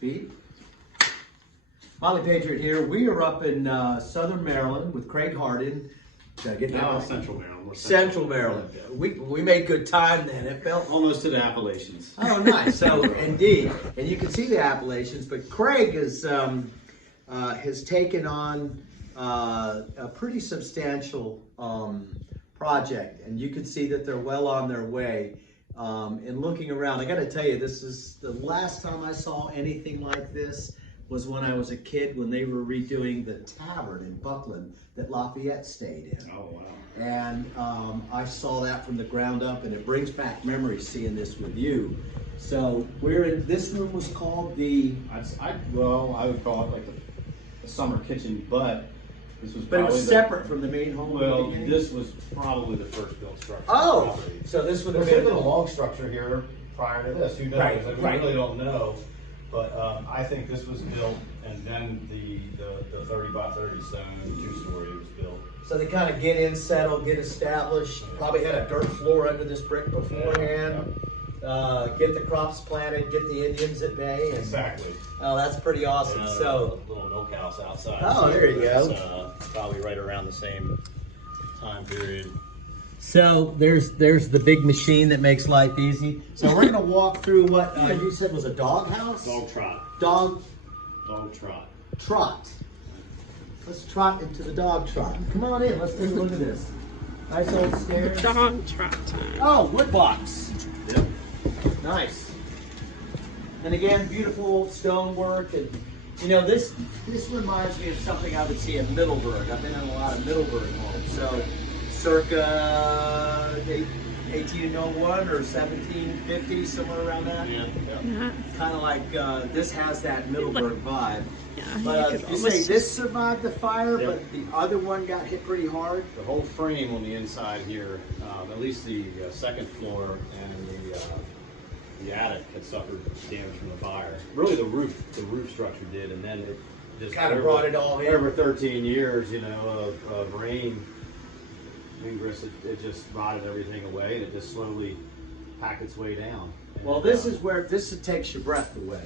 Speed. Molly Patriot here. We are up in Southern Maryland with Craig Hardin. Did I get that right? Central Maryland. We're Central Maryland. We made good time then. It felt almost to the Appalachians. Oh, nice. So indeed, and you can see the Appalachians. But Craig is has taken on a pretty substantial project, and you can see that they're well on their way. And looking around, I got to tell you, this is the last time I saw anything like this. Was when I was a kid, when they were redoing the tavern in Buckland that Lafayette stayed in. Oh, wow. And I saw that from the ground up, and it brings back memories seeing this with you. So we're in, this room was called the... I would call it like the summer kitchen, but this was But it probably was separate from the main home? Well, this was probably the first built structure. Oh, so this would have There's been... been a log structure here prior to this. Who knows? Right, I mean, right. We really don't know. But I think this was built, and then the 30 by 30 stone 2-story was built. So they kind of get in, settle, get established, probably had a dirt floor under this brick beforehand, get the crops planted, get the Indians at bay. And, Exactly. oh, that's pretty awesome. So, a little milk house outside. Oh, there you go. It's, probably right around the same time period. so there's the big machine that makes life easy. So we're gonna walk through what you said was a dog house? Dog trot. Dog Dog trot. trot. Let's trot into the dog trot. Come on in, let's take a look at this. Nice old stairs. Dog trot time. Oh, wood box. Yep. Nice. And again, beautiful stonework, and you know this reminds me of something I would see in Middleburg. I've been in a lot of Middleburg homes, so circa 1801 or 1750, somewhere around that. Yeah. Yeah. Kind of like this has that Middleburg vibe. Yeah. But you could you say almost this survived the fire, Yeah. but the other one got hit pretty hard. The whole frame on the inside here, at least the second floor and the attic had suffered damage from the fire. Really, the roof structure did, and then it just Kind of brought it all in. Over 13 years, you know, of rain, ingress, it just rotted everything away, and it just slowly packed its way down. And, Well, this is where this takes your breath away.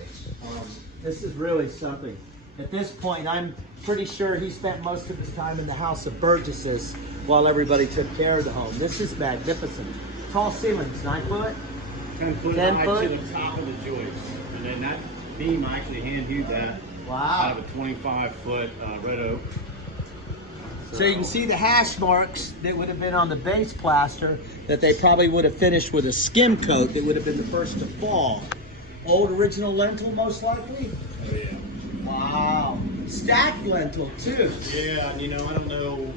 This is really something. At this point, I'm pretty sure he spent most of his time in the House of Burgesses while everybody took care of the home. This is magnificent. Tall ceilings, 9 foot. 10 foot 10 high foot? to the top of the joists, and then that beam I actually hand hewed that Wow. out of a 25-foot red oak. So you can see the hash marks that would have been on the base plaster that they probably would have finished with a skim coat that would have been the first to fall. Old original lentil, most likely? Oh, yeah. Wow. Stacked lentil, too. Yeah, and you know, I don't know.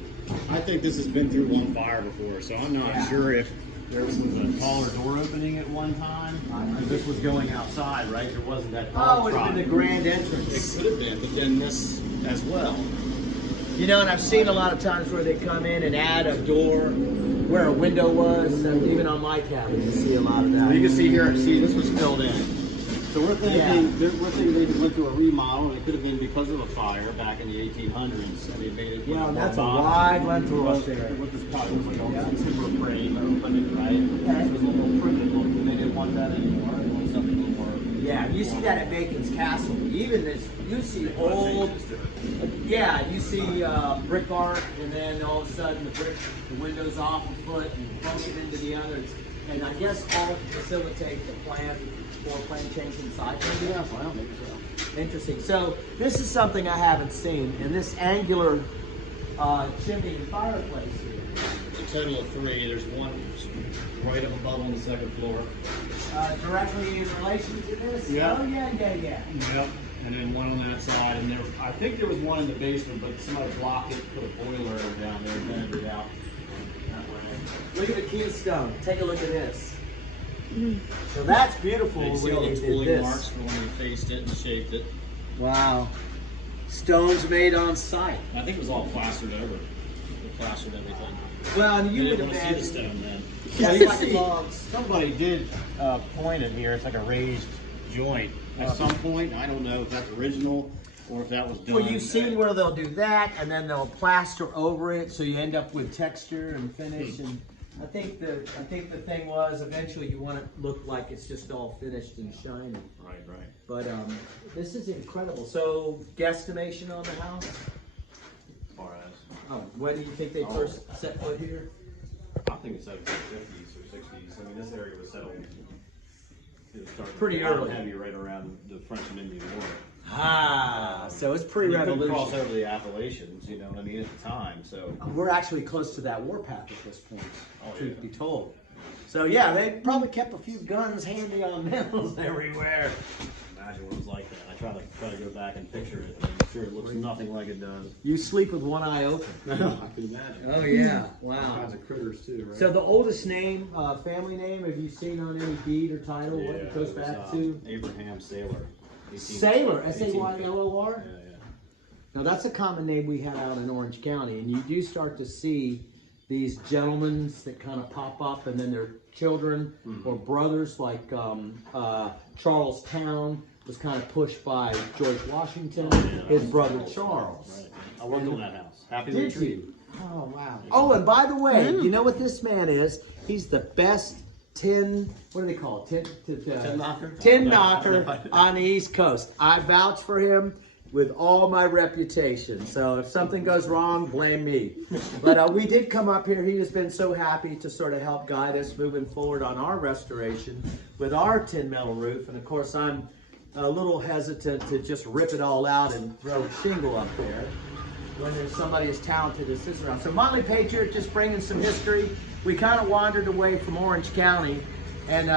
I think this has been through one fire before, so I'm not Yeah. sure if there was a taller door opening at one time. This was going outside, right? There wasn't that Oh, tall it would have trot. been the grand It entrance. could have been, but then this as well. You know, and I've seen a lot of times where they come in and add a door where a window was, and even on my cabin, you see a lot of that. You can see here, see this was filled in. So we're thinking, Yeah. they went through a remodel, and it could have been because of a fire back in the 1800s, and they made it. Yeah, and that's a bottom. wide lentil up With there. this probably was like Yeah. a timber frame, opened it, right? Okay. So it was a little primitive looking. They didn't want that anymore. They want something a little more. Yeah, you see that at Bacon's Castle. Even this, you see old, yeah, you see brick art, and then all of a sudden the windows off a foot and function into the others. And I guess all to facilitate the floor plan change inside. Maybe? Yeah, well, maybe so. Interesting. So this is something I haven't seen, and this angular chimney and fireplace here. A total of 3. There's one right up above on the second floor. Directly in relation to this? Yeah. Oh, yeah. Yep. And then one on that side, and there, I think there was one in the basement, but somebody blocked it, put a boiler down there, and vented it out that way. Look at the keystone. Take a look at this. So that's beautiful. You the see way all they the did tooling this. marks from when they faced it and shaped it. Wow. Stones made on site. I think it was all plastered over. They plastered everything. Well, and you You would didn't want to see the imagine. stone then. Yeah, you like see, logs. somebody did point it here. It's like a raised joint. At some point, I don't know if that's original or if that was done. Well, you've seen where they'll do that, and then they'll plaster over it, so you end up with texture and finish. And I think the thing was eventually you want it to look like it's just all finished and shiny. Right, right. But this is incredible. So guesstimation on the house? As far as When do you think they first set foot here? I think it's like 50s or 60s. I mean, this area was settled. It started Pretty early. heavy right around the French and Indian War. So it's You couldn't cross pre-revolution. over the Appalachians, you know what I mean, at the time. So We're actually close to that warpath at this point, Oh, truth yeah. be told. So yeah, they probably kept a few guns handy on mills everywhere. imagine what it was like then. I try to go back and picture it, and I'm sure it looks nothing like it does. You sleep with one eye open. I can imagine. Oh yeah, All wow. kinds of critters too, right? So the oldest name, family name, have you seen on any deed or title what it goes was, back to? Abraham Saylor. Saylor, S-A-Y-L-O-R? Yeah, yeah. Now that's a common name we have out in Orange County, and you do start to see these gentlemen that kind of pop up, and then their children or brothers, like Charles Town was kind of pushed by George Washington, his brother Charles. Right. I worked on that house. Happy Did Retreat. you? Oh wow! Oh, and by the way, you know what this man is? He's the best tin. What do they call it? Tin knocker? Tin knocker on the East Coast. I vouch for him with all my reputation. So if something goes wrong, blame me. But we did come up here. He has been so happy to sort of help guide us moving forward on our restoration with our tin metal roof. And of course, I'm a little hesitant to just rip it all out and throw shingle up there when there's somebody as talented as this around. So Motley Patriot, just bringing some history. We kind of wandered away from Orange County, and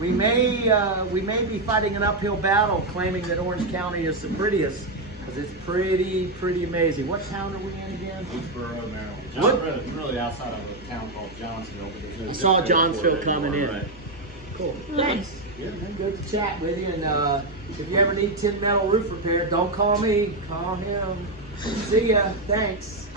we may be fighting an uphill battle claiming that Orange County is the prettiest, because it's pretty amazing. What town are we in again? Boothboro, Maryland. What? Really outside of a town called Johnsville. But there's no I saw zip code for Johnsville it coming anymore, in. right. Cool. Thanks. Yeah, good to chat with you. And if you ever need tin metal roof repair, don't call me. Call him. See ya. Thanks.